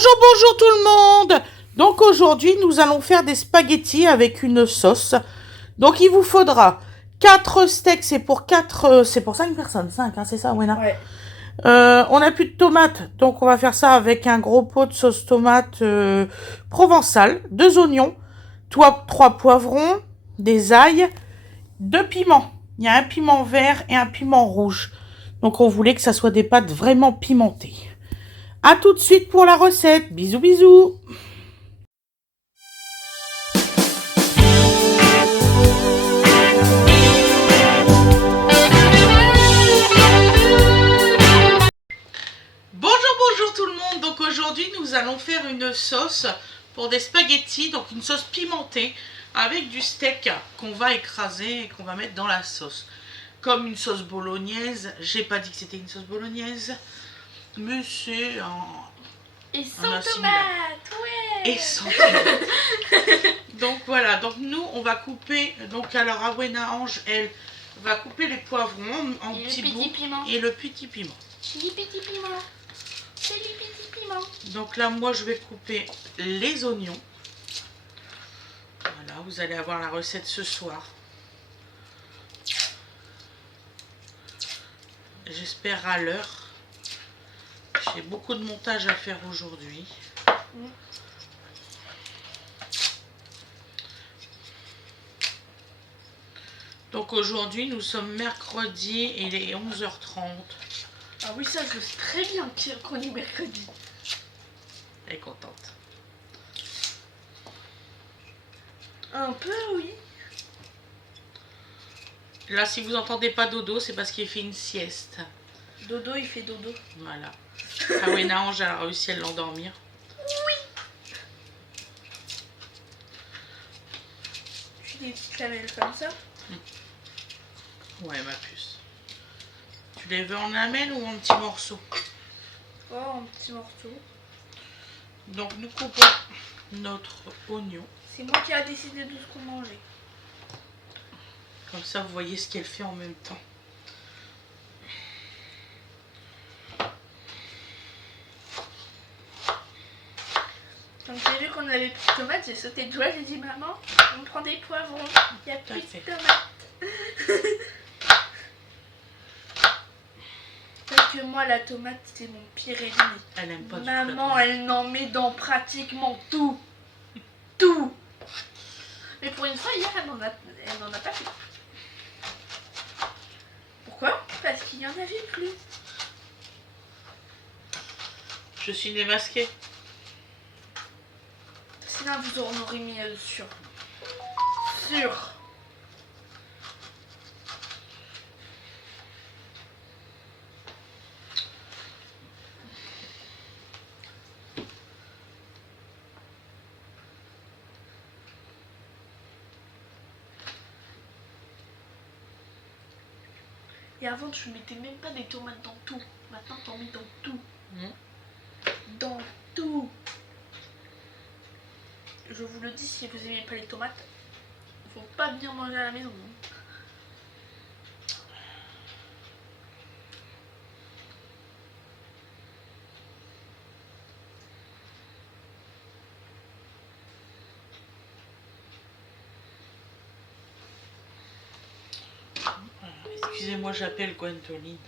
Bonjour, bonjour tout le monde. Donc aujourd'hui, nous allons faire des spaghettis avec une sauce. Donc il vous faudra 4 steaks, c'est pour 5 personnes, 5, hein, c'est ça, Wena? Ouais. On n'a plus de tomates, donc on va faire ça avec un gros pot de sauce tomate provençale, 2 oignons, 3 poivrons, des ails, 2 piments. Il y a un piment vert et un piment rouge. Donc on voulait que ça soit des pâtes vraiment pimentées. A tout de suite pour la recette. Bisous, bisous. Bonjour, bonjour tout le monde. Donc aujourd'hui, nous allons faire une sauce pour des spaghettis. Donc une sauce pimentée avec du steak qu'on va écraser et qu'on va mettre dans la sauce. Comme une sauce bolognaise. J'ai pas dit que c'était une sauce bolognaise. Mais c'est un... Et sans tomate, ouais. Et sans tomate. Donc voilà, donc nous on va couper, donc alors Awena Ange, elle va couper les poivrons en petits bouts et le petit piment. Les petits piments. C'est les petits piments. Donc là moi je vais couper les oignons. Voilà, vous allez avoir la recette ce soir. J'espère à l'heure. J'ai beaucoup de montage à faire aujourd'hui. Donc aujourd'hui nous sommes mercredi et il est 11h30. Ah oui, ça je sais très bien qu'on est mercredi. Elle est contente. Un peu, oui. Là si vous entendez pas dodo, c'est parce qu'il fait une sieste. Dodo, il fait dodo. Voilà. Awena Ange a réussi à l'endormir. Oui. Tu fais des petites lamelles comme ça. Ouais, ma puce. Tu les veux en lamelles ou en petits morceaux? Oh, en petits morceaux. Donc nous coupons notre oignon. C'est moi qui a décidé de ce qu'on mangeait. Comme ça, vous voyez ce qu'elle fait en même temps. Quand j'ai vu qu'on avait plus de tomates, j'ai sauté de joie, j'ai dit maman, on prend des poivrons, il n'y a plus de tomates. Parce que moi, la tomate, c'est mon pire ennemi. Elle aime pas du tout. Maman, elle n'en met dans pratiquement tout. Tout. Mais pour une fois, hier, elle n'en a pas fait. Pourquoi? Parce qu'il n'y en avait plus. Je suis démasquée. Sinon, vous en aurez mis sûr. Sûr. Et avant, tu mettais même pas des tomates dans tout. Maintenant, t'en mets dans tout. Dans tout. Je vous le dis, si vous aimez pas les tomates, faut pas bien manger à la maison. Excusez-moi, j'appelle Gwendoline.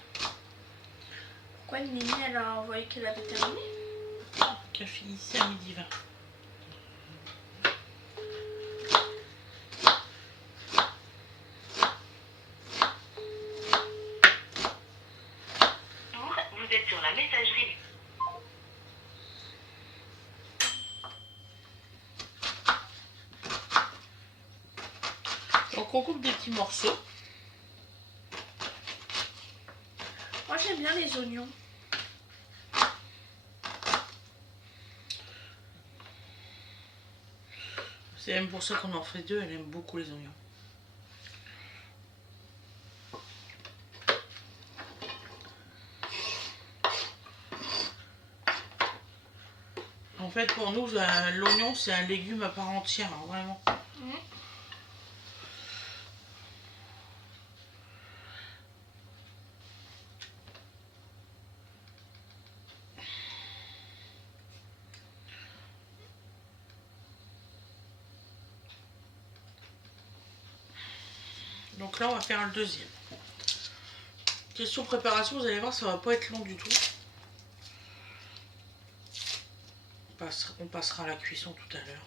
Pourquoi Nini, elle a envoyé qu'elle avait terminé? Qui a fini ici à midi 20. Vous êtes sur la messagerie. Donc on coupe des petits morceaux. Moi, j'aime bien les oignons. C'est même pour ça qu'on en fait deux, elle aime beaucoup les oignons. En fait, pour nous, l'oignon, c'est un légume à part entière, hein, vraiment. Donc là, on va faire le deuxième. Question préparation, vous allez voir, ça va pas être long du tout. On passera à la cuisson tout à l'heure.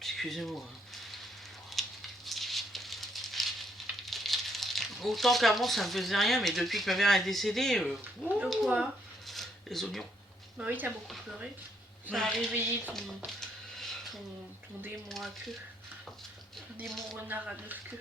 Excusez-moi. Autant qu'avant ça me faisait rien, mais depuis que ma mère est décédée, De quoi? les oignons. Bah oui, t'as beaucoup pleuré. Ça a réveillé ton démon à queue. Démon renard à 9 queues.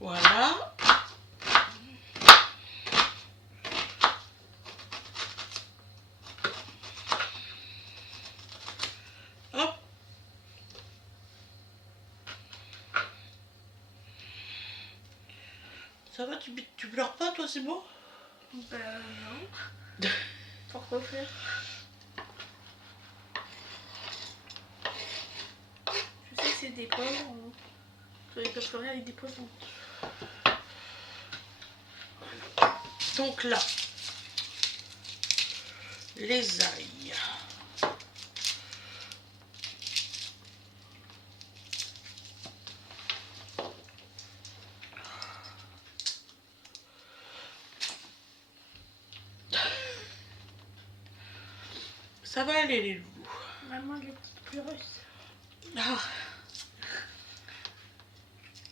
Voilà. Hop. Ça va, tu pleures pas toi, c'est bon? Bah non. Pourquoi faire? Je sais que c'est des poivrons. Tu dois pas pleurer avec des poivrons. Donc là, les ails. Ça va aller les loups. Maman, les petites pleureuses. Ah,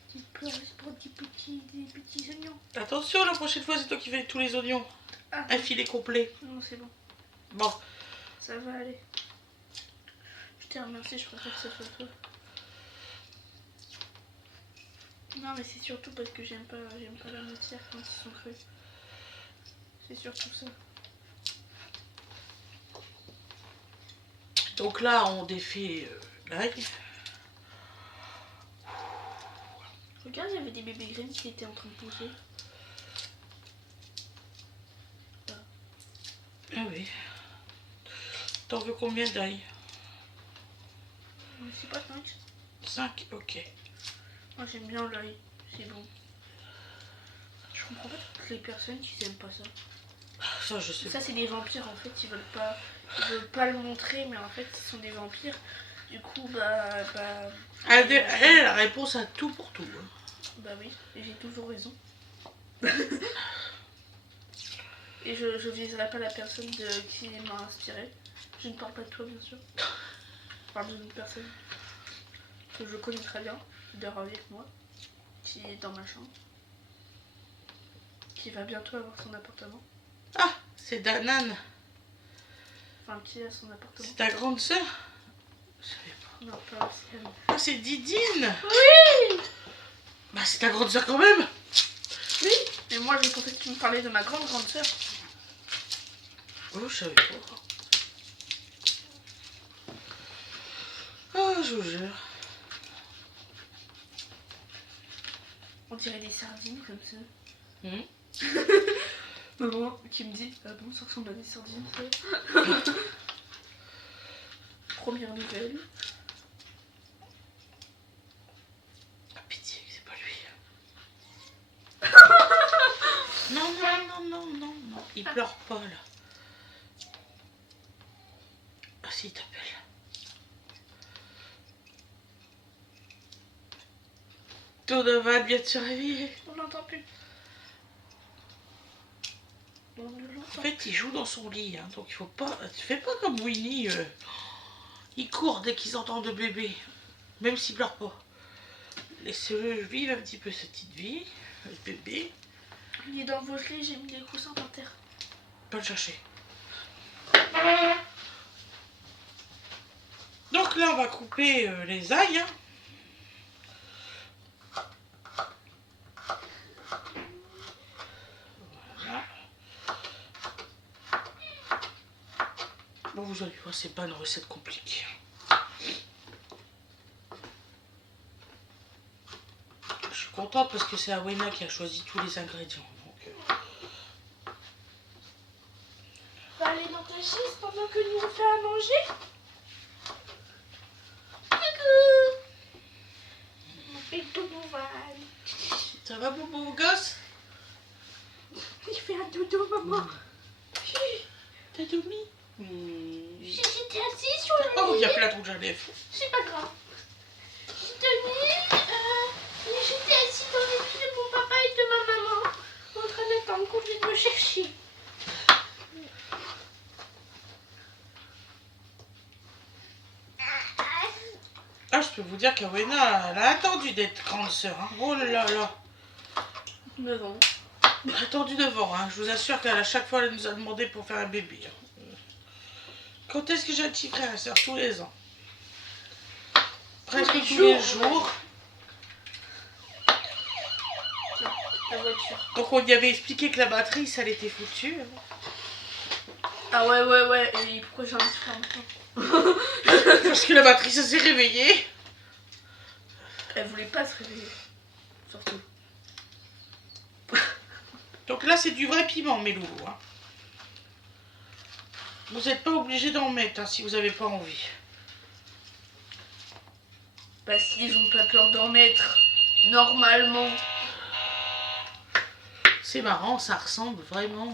Petites pleureuses pour des petits oignons. attention, la prochaine fois c'est toi qui fais tous les oignons. Ah, Un filet complet. non, c'est bon. Bon, Ça va aller. Je te remercie, je préfère que ce soit toi. Non, mais c'est surtout parce que j'aime pas la matière quand ils sont crus. C'est surtout ça. donc là on défait l'ail. Regarde, il y avait des bébés graines qui étaient en train de pousser. Ah oui. T'en veux combien d'ail? C'est pas 5. 5, ok. Moi j'aime bien l'ail, c'est bon. Je comprends pas toutes les personnes qui aiment pas ça. Ça je sais Ça pas. c'est des vampires en fait, ils veulent pas le montrer, mais en fait ce sont des vampires. Du coup Elle a la réponse à tout pour tout. Hein. bah oui, et j'ai toujours raison. Et je viserai pas la personne qui m'a inspiré. Je ne parle pas de toi bien sûr. Je parle d'une personne que je connais très bien, qui dort avec moi, qui est dans ma chambre, qui va bientôt avoir son appartement. Ah, c'est Danane. Enfin, qui a son appartement. C'est ta grande sœur? Je savais pas. Non, pas aussi elle. Ah, c'est Didine. Oui. Bah c'est ta grande sœur quand même. Oui. Mais moi j'ai pensé que tu me parlais de ma grande sœur. Oh, je savais pas. Ah, je vous jure. On dirait des sardines comme ça. Hum. Maman qui me dit, ah bon, ça ressemble à des sardines ça. Première nouvelle. Ah, pitié, c'est pas lui. Non, non, non, non, non, non. Il pleure pas là. Ah, si, il t'appelle. Donovan vient de se réveiller. On l'entend plus. On ne l'entend En fait, il joue dans son lit, hein, donc il faut pas. Tu fais pas comme Winnie. Il court dès qu'ils entendent le bébé, même s'il pleure pas. Laissez-le vivre un petit peu sa petite vie, le bébé. Il est dans vos lits, j'ai mis les coussins par terre. Pas le chercher. Donc là, on va couper les ails. Hein. Voilà. Bon, vous allez voir, c'est pas une recette compliquée. Je suis contente parce que c'est Awena qui a choisi tous les ingrédients. Donc, On va aller dans ta chaise pendant que nous on fait à manger. Coucou. Mon petit doudou va. ça va, Bobo, gosse? Il fait un dodo, maman. T'as dormi? J'étais assise sur le Oh, lit. il y a plein de rouge à lèvres. C'est pas grave. Je tenais. J'étais assise dans les pieds de mon papa et de ma maman. En train d'attendre qu'on vienne me chercher. Ah, je peux vous dire qu'Awena, elle a attendu d'être grande sœur. Hein. Oh là là. 9 ans. Elle a attendu devant. Hein. Je vous assure qu'à chaque fois, elle nous a demandé pour faire un bébé. Hein. Quand est-ce que j'ai un petit frère et soeur? Tous les ans. Presque tous les jours. La voiture. Donc on lui avait expliqué que la batterie, ça l'était foutu. Ah ouais. Et pourquoi j'ai envie de faire maintenant? Parce que la batterie, ça s'est réveillé. Elle voulait pas se réveiller. Surtout. Donc là, c'est du vrai piment, mes loulous. Hein. Vous n'êtes pas obligé d'en mettre hein, si vous n'avez pas envie. Bah s'ils ont pas peur d'en mettre. Normalement. C'est marrant, ça ressemble vraiment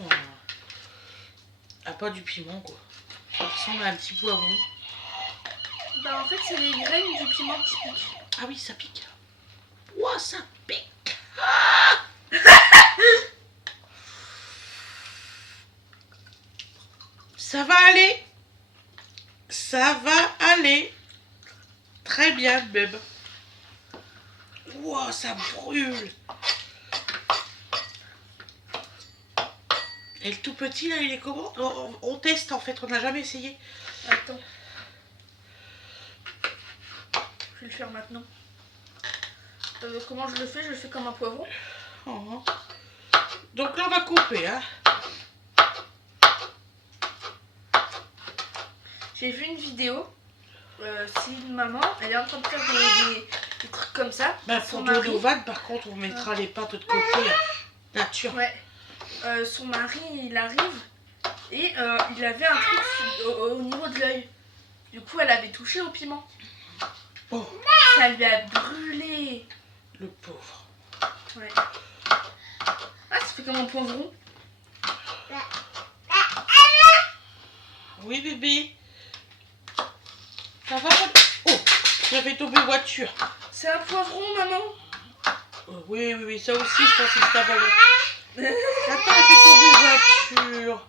à pas du piment, quoi. Ça ressemble à un petit poivron. Bah en fait c'est les graines du piment qui piquent. Ah oui, ça pique. Ouah, ça pique. Ça va aller. Ça va aller. Très bien, bébé. Ouah, ça brûle. Et le tout petit, là, il est comment? On teste, en fait. On n'a jamais essayé. Attends. Je vais le faire maintenant. Comment je le fais? Je le fais comme un poivron. Oh. Donc là, on va couper, hein. J'ai vu une vidéo. C'est une maman, elle est en train de faire des trucs comme ça. Bah, Son pour mari- Donovan, par contre, on mettra les pâtes de côté. Nature. Ouais. Son mari, il arrive et il avait un truc au niveau de l'œil. Du coup, elle avait touché au piment. Oh, Ça lui a brûlé. le pauvre. Ouais. Ah, ça fait comme un poivron. Oui, bébé. Ça va? Oh, j'avais tombé voiture. C'est un poivron, maman. Oui, ça aussi, je pense que c'est un poivron. Attends, j'ai tombé voiture.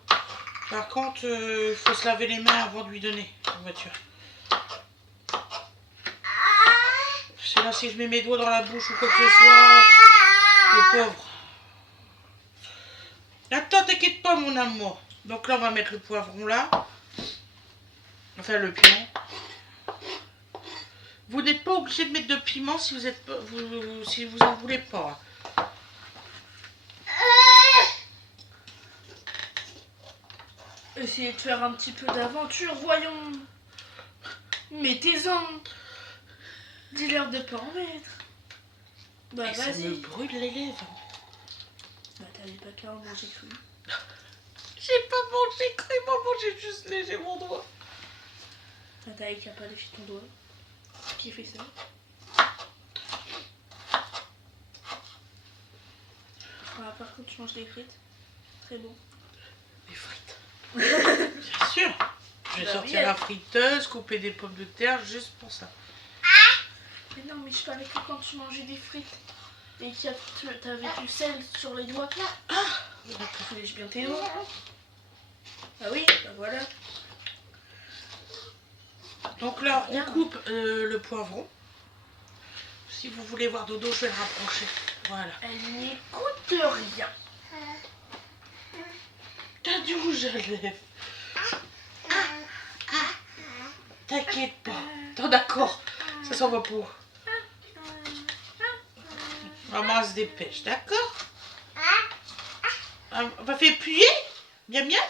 Par contre, il faut se laver les mains avant de lui donner la voiture. C'est là, si je mets mes doigts dans la bouche ou quoi que ce soit, le pauvre. Attends, t'inquiète pas, mon amour. Donc là, on va mettre le poivron là. Enfin, le piment. Vous n'êtes pas obligé de mettre de piment si vous êtes pas, si vous en voulez pas. Essayez de faire un petit peu d'aventure, voyons. Mettez-en. Dis-leur de pas en mettre. Bah Et ça me vas-y. brûle les lèvres. Bah t'avais pas qu'à en manger cru. J'ai pas mangé cru, maman, j'ai juste léché mon doigt. Bah t'avais qu'à pas lécher ton doigt. Qui fait ça? Ah, par contre, tu manges des frites. Très bon. Des frites. Bien sûr. Je vais Bah sortir oui, la friteuse, couper des pommes de terre juste pour ça. Mais non, mais je parlais que quand tu mangeais des frites et que t'avais du sel sur les doigts. Tu lèches bien tes doigts. Ah oui, bah voilà. Donc là, on coupe le poivron. Si vous voulez voir Dodo, je vais le rapprocher. Voilà. Elle n'écoute rien. T'as du rouge à lèvres. T'inquiète pas. T'es d'accord? Ça s'en va pour. Maman se dépêche, d'accord? On va faire puer? Bien bien?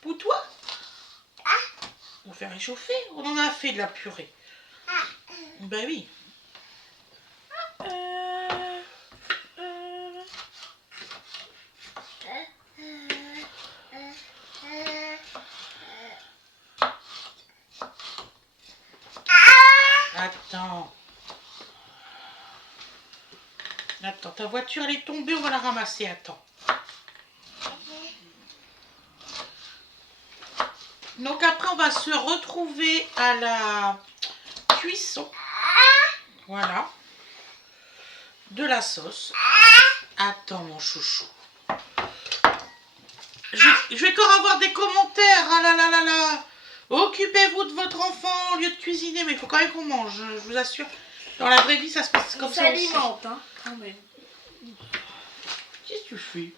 Pour toi? On va faire réchauffer? On en a fait de la purée. Ben oui. Attends. Attends, ta voiture elle est tombée, on va la ramasser. Attends. Donc après on va se retrouver à la cuisson. Voilà. De la sauce. Attends mon chouchou. Je vais encore avoir des commentaires. Ah là là là là. Occupez-vous de votre enfant au lieu de cuisiner. Mais il faut quand même qu'on mange. Je vous assure. Dans la vraie vie ça se passe comme ça aussi. S'alimente, hein, quand même. Qu'est-ce que tu fais?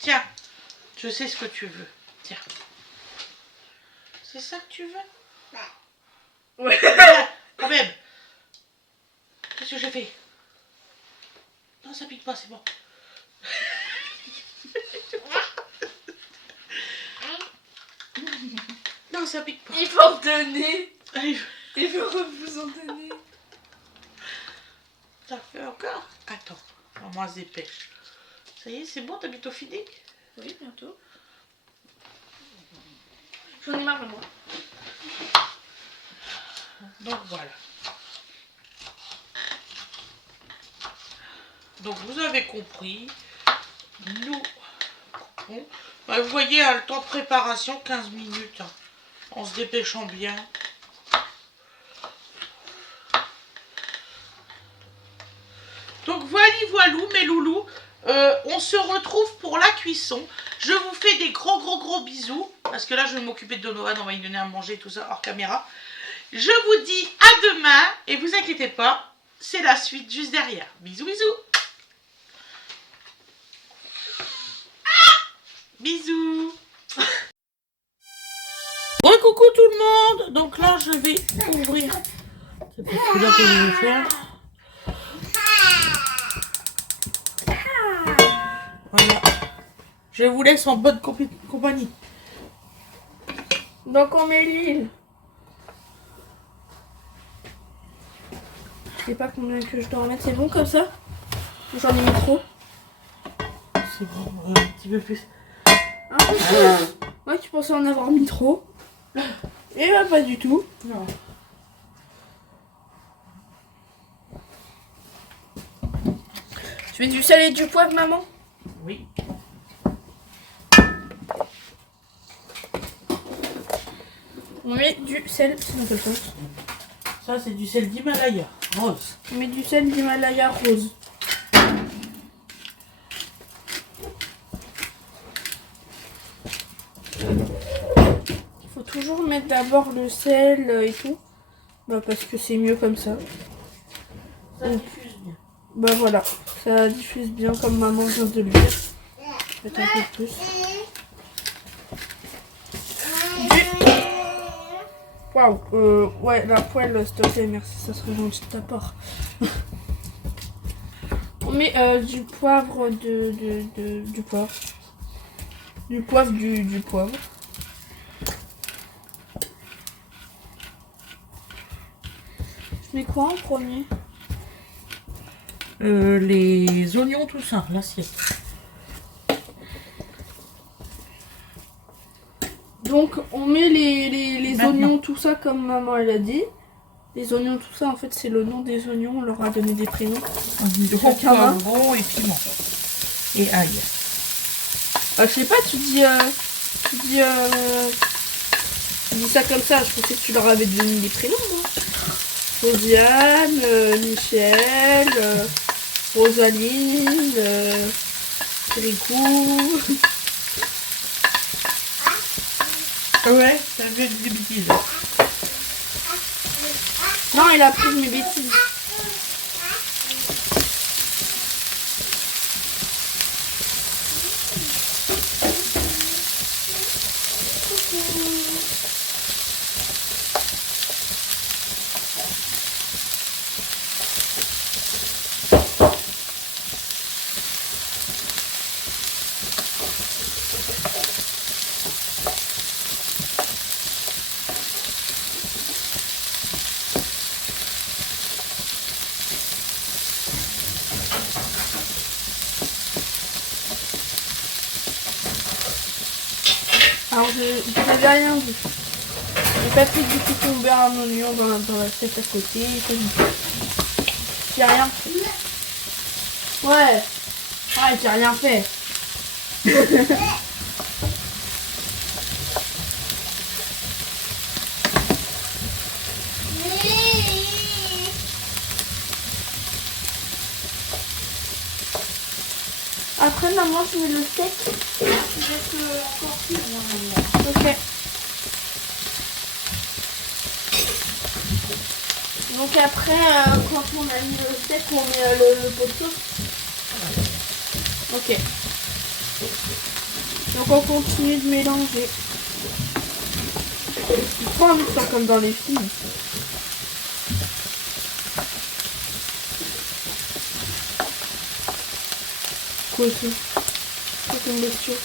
Tiens. Je sais ce que tu veux. Tiens. C'est ça que tu veux? Ouais. Quand même. Qu'est-ce que j'ai fait? Non, ça pique pas, c'est bon. Non, ça pique pas. Il faut en donner. Allez, Il faut vous en donner. ça fait encore? Attends, maman se dépêche. Ça y est, c'est bon, t'as bientôt fini? Oui, bientôt. J'en ai marre de moi. Donc voilà. Donc vous avez compris. Nous coupons. Bah, vous voyez, le temps de préparation, 15 minutes. Hein, en se dépêchant bien. Donc voilà, voilou mes loulous. On se retrouve pour la cuisson. Je vous fais des gros bisous. Parce que là, je vais m'occuper de Donovan. On va lui donner à manger, tout ça, hors caméra. Je vous dis à demain. Et vous inquiétez pas, c'est la suite juste derrière. Bisous. Bisous. Bon, coucou tout le monde. Donc là, je vais ouvrir. C'est pas celui-là que je vais faire. Voilà. Je vous laisse en bonne compagnie. Donc on met l'huile. Je sais pas combien que je dois en mettre. C'est bon comme ça? J'en ai mis trop. C'est bon, un petit peu plus. Un peu trop. Moi tu pensais en avoir mis trop. Et bah pas du tout. Non. Tu mets du sel et du poivre, maman? Oui. On met du sel. C'est dans quelle sauce? Ça, c'est du sel d'Himalaya, rose. On met du sel d'Himalaya rose. Il faut toujours mettre d'abord le sel et tout. Bah parce que c'est mieux comme ça. Ça diffuse bien. Bah voilà, ça diffuse bien comme maman vient de le dire. Peut-être un peu plus. Waouh, ouais, la poêle, s'il te plaît, merci, ça serait gentil de ta part. On met du poivre du poivre. Du poivre du poivre. Je mets quoi en premier? Les oignons, tout ça, l'assiette. Donc on met les Maintenant. oignons, tout ça comme maman elle a dit. Les oignons, tout ça, en fait c'est le nom des oignons, on leur a donné des prénoms. Chacun un. Poivron et piment. Et ail. Je sais pas, tu dis ça comme ça, je pensais que tu leur avais donné des prénoms. Moi. Josiane, Michel, Rosaline, Ricou. Ouais, ça veut dire des bêtises. Non, il a pris mes bêtises. Alors je n'avais rien vu. J'ai pas fait du tout tomber un oignon dans la tête à côté. J'ai rien fait. Ouais, j'ai rien fait. Après maman je mets le steak. Je vais encore plus loin. Ok. Donc après quand on a mis le steak on met le pot de sauce. Ok. Donc on continue de mélanger. J'ai pas envie de faire comme dans les films. Quoi ça? C'est une bestiole.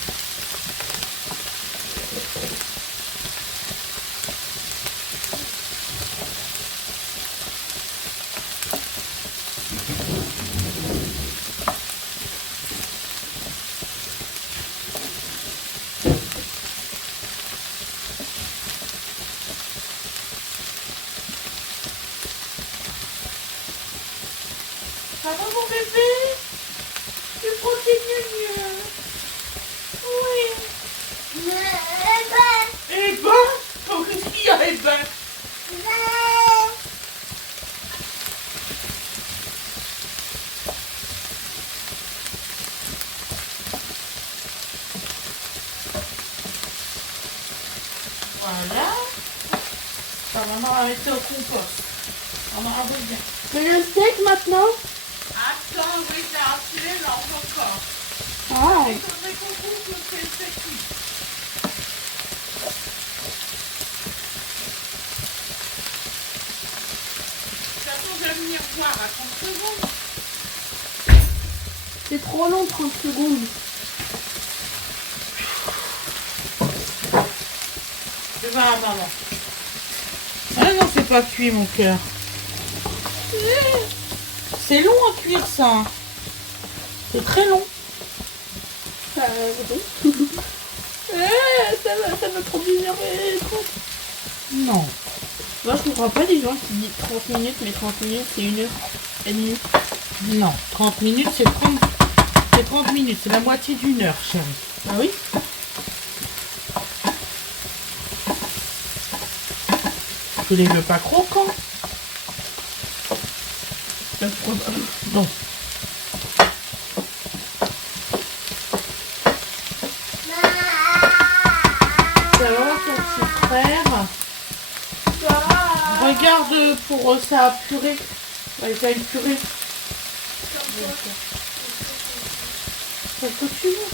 Ça va mon bébé? Tu prends tes gneux. Oui. Eh ben, oh, qu'est-ce qu'il y a, eh ben? Voilà. Ça, maman va mettre au compost. Maman revient. Mais le steak maintenant? Attends, oui, t'as assuré, non, encore. Ah. Il faudrait qu'on coupe le steak cuit. De toute façon, je vais venir voir à 30 secondes. C'est trop long 30 secondes. Je vais à maman. Ah non, c'est pas cuit, mon cœur. C'est long à cuire, ça. C'est très long. Oui. Ça va trop m'énerver. Non. Moi, je comprends pas les gens qui disent 30 minutes, mais 30 minutes, c'est 1h30. Non, 30 minutes, c'est 30 minutes. C'est la moitié d'une heure, chérie. Ah oui? Tu les veux pas croquants? Non. Ça va, ton petit frère? Regarde pour sa purée. Elle fait une purée. C'est ce que tu veux.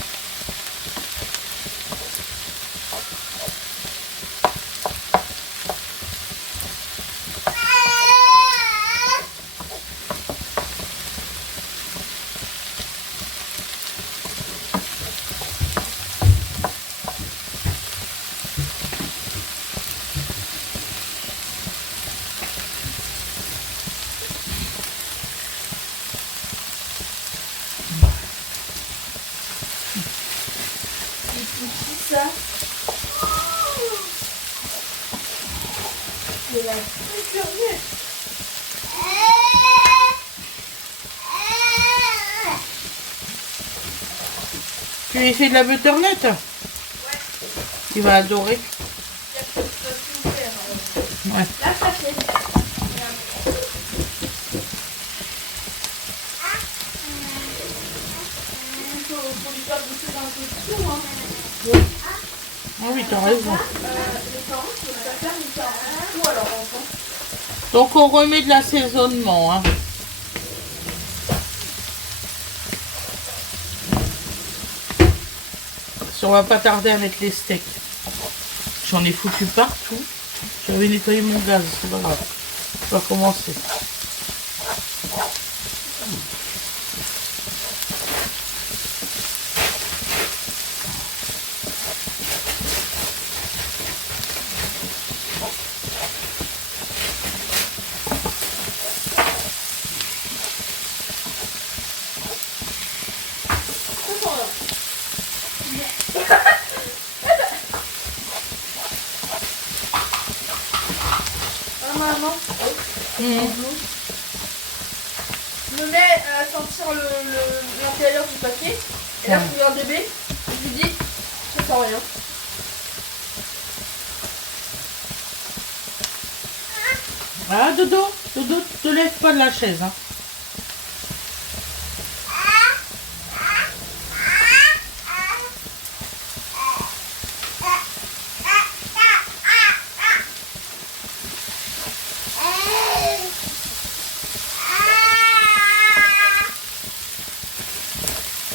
Ça. C'est la purée. Tu lui fais de la butternut? Ouais. Il va adorer. Ouais. Là, ça fait. Faut lui faire goûter dans le tout, hein. Ah oui, t'as raison. Les parents, faut ça faire une tout à leur enfant. Donc on remet de l'assaisonnement. Hein. On va pas tarder à mettre les steaks. J'en ai foutu partout. J'avais nettoyé mon gaz, c'est pas grave. On va commencer. Je me mets à sentir l'intérieur du paquet. Et là, je regarde bébé. Je lui dis, ça sent rien. Ah, Dodo, te lève pas de la chaise. Hein.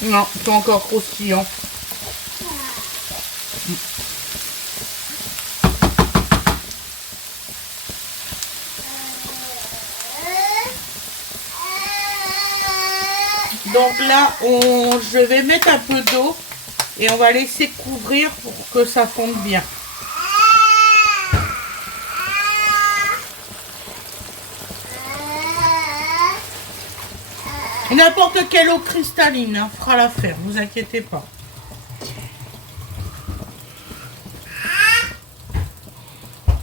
Non, c'est encore croustillant. Donc là, je vais mettre un peu d'eau et on va laisser couvrir pour que ça fonde bien. N'importe quelle eau cristalline hein, fera l'affaire, ne vous inquiétez pas.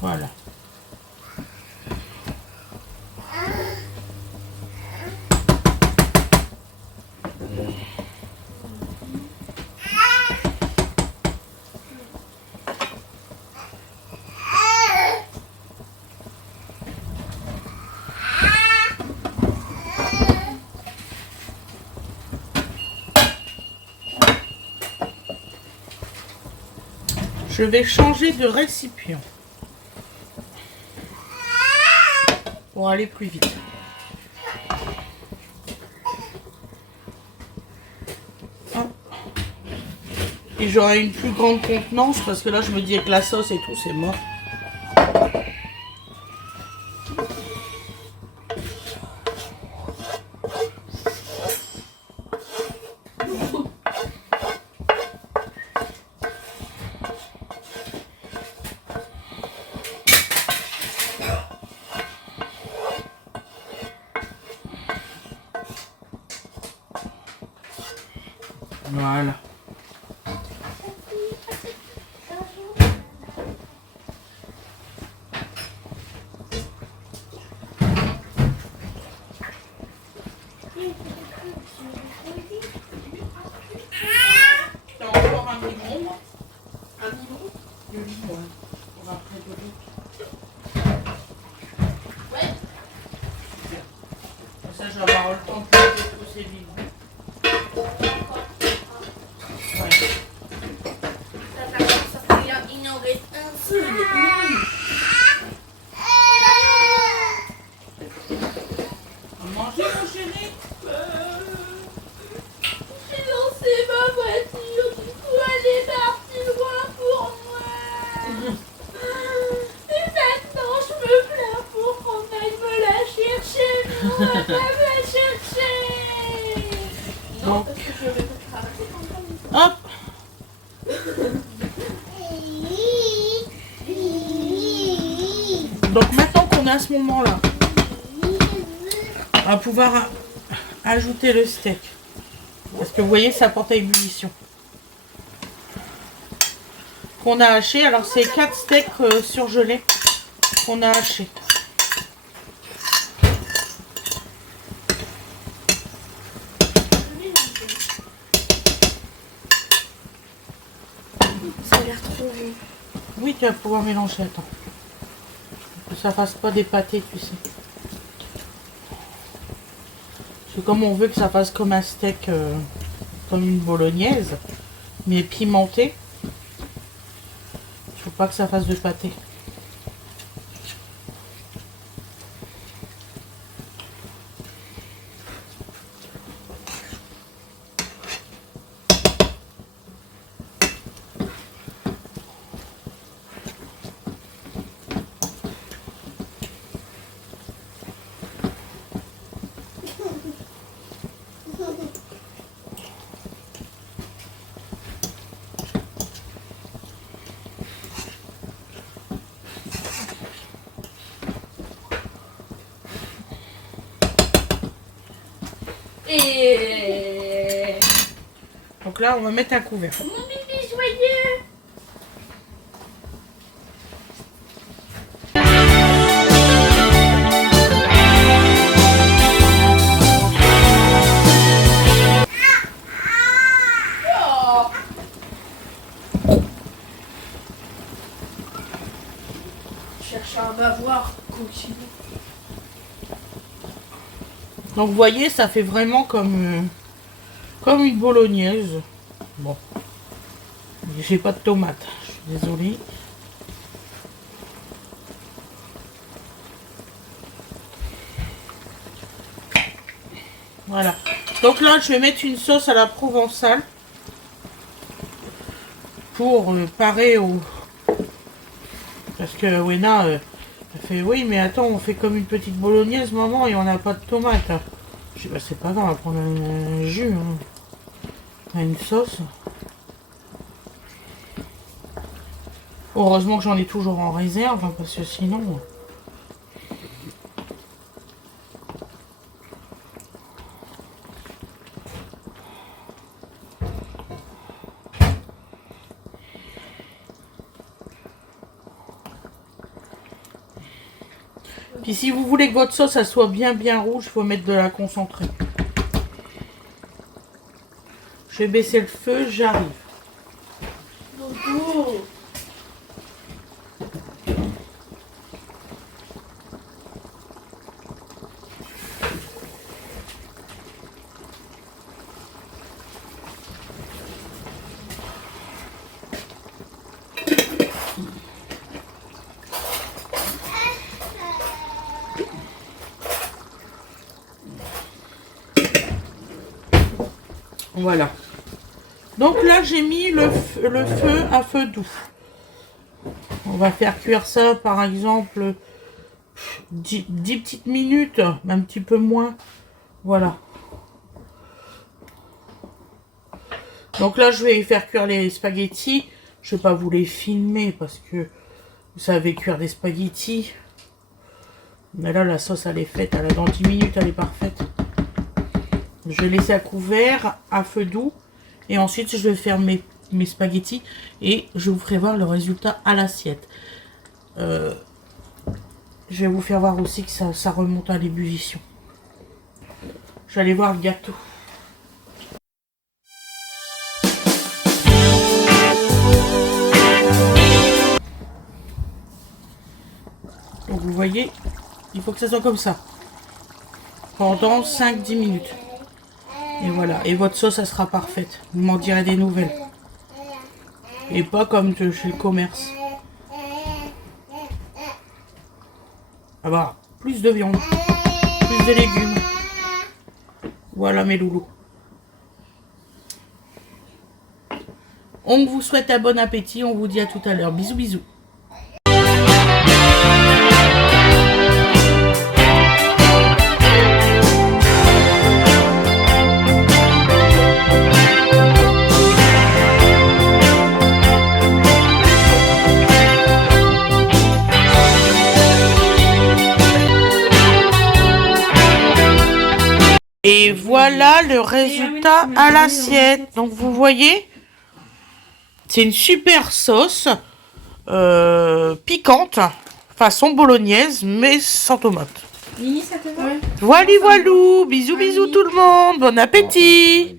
Voilà. Je vais changer de récipient pour aller plus vite. Hop. Et j'aurai une plus grande contenance parce que là je me dis avec la sauce et tout c'est mort. Voilà. T'as encore un biberon? Un biberon? Le biberon, ouais. Pour après de l'eau. Ouais. Comme ça, je vais avoir le temps de planter tous ces biberons. Il en reste un seul. Manger mon chéri. J'ai lancé ma voiture, du coup elle est partie loin pour moi. Et maintenant je me plains pour qu'on aille me la chercher, mais on va pas me la chercher. Non, Donc, parce que je vais pas traverser comme ça. hop. Donc maintenant qu'on est à ce moment-là, on va pouvoir ajouter le steak. Parce que vous voyez, ça porte à ébullition. Qu'on a haché. Alors c'est 4 steaks surgelés qu'on a hachés. Ça a l'air trop bon. Oui, tu vas pouvoir mélanger. Attends. Que ça fasse pas des pâtés, tu sais. Parce que comme on veut que ça fasse comme un steak, comme une bolognaise, mais pimenté, il faut pas que ça fasse de pâté. Et Donc là, on va mettre un couvert. mon bébé joyeux. Donc vous voyez, ça fait vraiment comme une bolognaise. Bon. J'ai pas de tomates, je suis désolée. Voilà. Donc là, je vais mettre une sauce à la provençale. Pour parer au... Parce que Wena, elle fait, oui, mais attends, on fait comme une petite bolognaise, maman, et on n'a pas de tomates. Je dis, bah c'est pas grave, on va prendre un jus. Hein. Une sauce. Heureusement que j'en ai toujours en réserve, hein, parce que sinon... Puis si vous voulez que votre sauce elle soit bien rouge, il faut mettre de la concentrée. Je vais baisser le feu, j'arrive. Voilà. Donc là, j'ai mis le feu à feu doux. On va faire cuire ça, par exemple, 10 petites minutes, un petit peu moins. Voilà. Donc là, je vais faire cuire les spaghettis. Je ne vais pas vous les filmer parce que vous savez cuire des spaghettis. Mais là, la sauce, elle est faite. Elle a dans 10 minutes, elle est parfaite. Je vais laisser à couvert, à feu doux. Et ensuite, je vais faire mes spaghettis. Et je vous ferai voir le résultat à l'assiette. Je vais vous faire voir aussi que ça remonte à l'ébullition. Je vais aller voir le gâteau. Donc vous voyez, il faut que ça soit comme ça. Pendant 5-10 minutes. Et voilà. Et votre sauce, ça sera parfaite. Vous m'en direz des nouvelles. Et pas comme chez le commerce. Ah bah, plus de viande. Plus de légumes. Voilà mes loulous. On vous souhaite un bon appétit. On vous dit à tout à l'heure. Bisous, bisous. Et voilà le résultat à l'assiette. Donc vous voyez, c'est une super sauce piquante, façon bolognaise, mais sans tomate. Mini, ça te va? Voilà, voilou. Bisous, bisous tout le monde. Bon appétit.